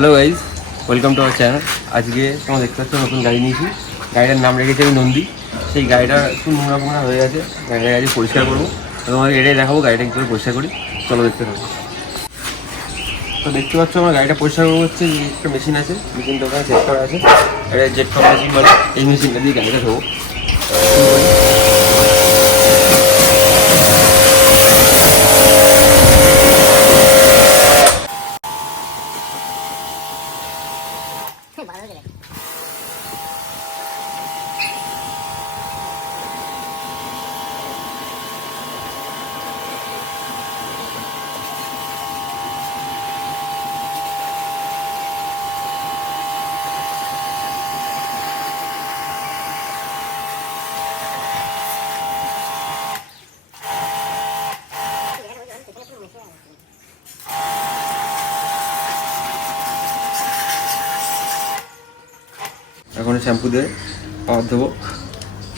Hello guys, welcome to our channel. আজকে তোমরা দেখতে পাচ্ছ নতুন গাড়ি নিয়েছি। গাড়িটার নাম রেখেছি আমি নন্দী। সেই গাড়িটা একটু নোংরা ফোংরা হয়ে গেছে, গাড়িটা আজকে পরিষ্কার করবো। তোমাকে এটাই দেখাবো গাড়িটা কী করে পরিষ্কার করি। চলো দেখতে থাকো। তো দেখতে পাচ্ছ আমার গাড়িটা পরিষ্কার করবো হচ্ছে, একটা মেশিন আছে, মেশিনটা ওখানে সেট করা আছে। এটা জেট টপ মেশিন বলে। এই মেশিনটা দিয়ে গাড়িটা ধোবো। এখন শ্যাম্পু দিয়ে পাওয়ার দেবো।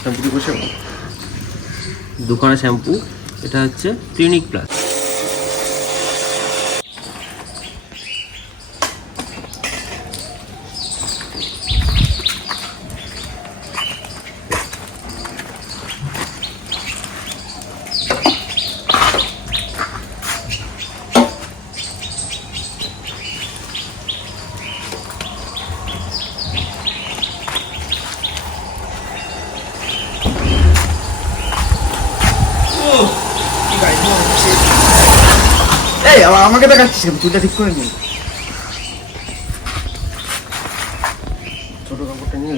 শ্যাম্পু দিয়ে বসে দোকানে শ্যাম্পু, এটা হচ্ছে ক্লিনিক প্লাস। এই আমাকে দেখাচ্ছিস কেন? তুইটা ঠিক করে নি। ছোট কাপড়টা নিয়ে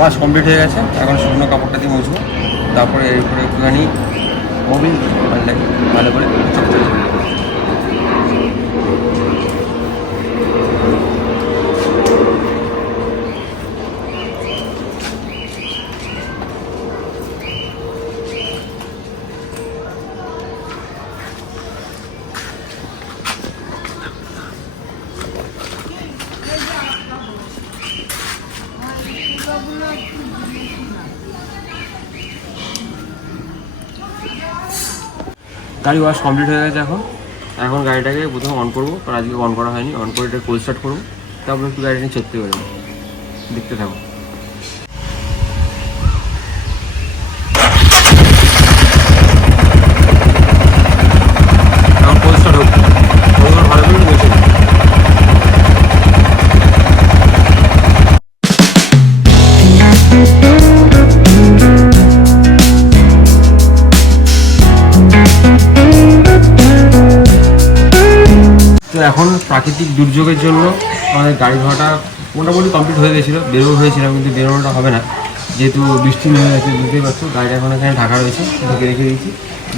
ওয়াশ কমপ্লিট হয়ে গেছে। এখন শুকনো কাপড়টা দিয়ে মুছবো, তারপরে এর উপরে একটুখানি মোবিল লাগে ভালো করে চকচকে। গাড়ি ওয়াশ কমপ্লিট হয়ে গেছে। এখন গাড়িটাকে প্রথমে অন করবো, কারণ আজকে অন করা হয়নি। অন করে এটা কোল্ড স্টার্ট করবো, তারপরে একটু গাড়িটা নিয়ে চড়তে পারবো। দেখতে থাকো। এখন কোল্ড স্টার্ট হচ্ছে, ভালো করে বসে। তো এখন প্রাকৃতিক দুর্যোগের জন্য আমাদের গাড়ি ধোয়াটা মোটামুটি কমপ্লিট হয়ে গেছিলো, বেরোও হয়েছিলাম, কিন্তু বেরোনোটা হবে না, যেহেতু বৃষ্টি নেমে গেছে। বুঝতেই পারছো, গাড়িটা এখন এখানে ঢাকা রয়েছে, ঢেকে রেখে দিয়েছি।